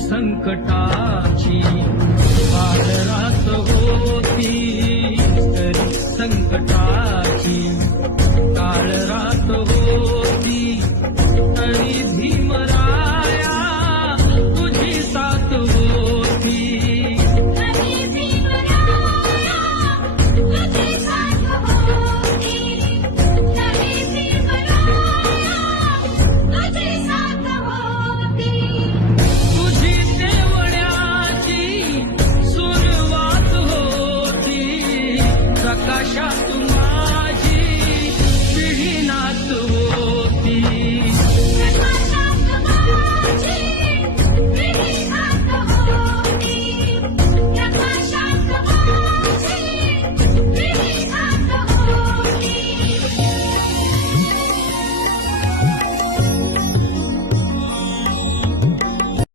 संकटाची काळ रात होती तरी संकटाची काळ रात होती तरी भी cachaço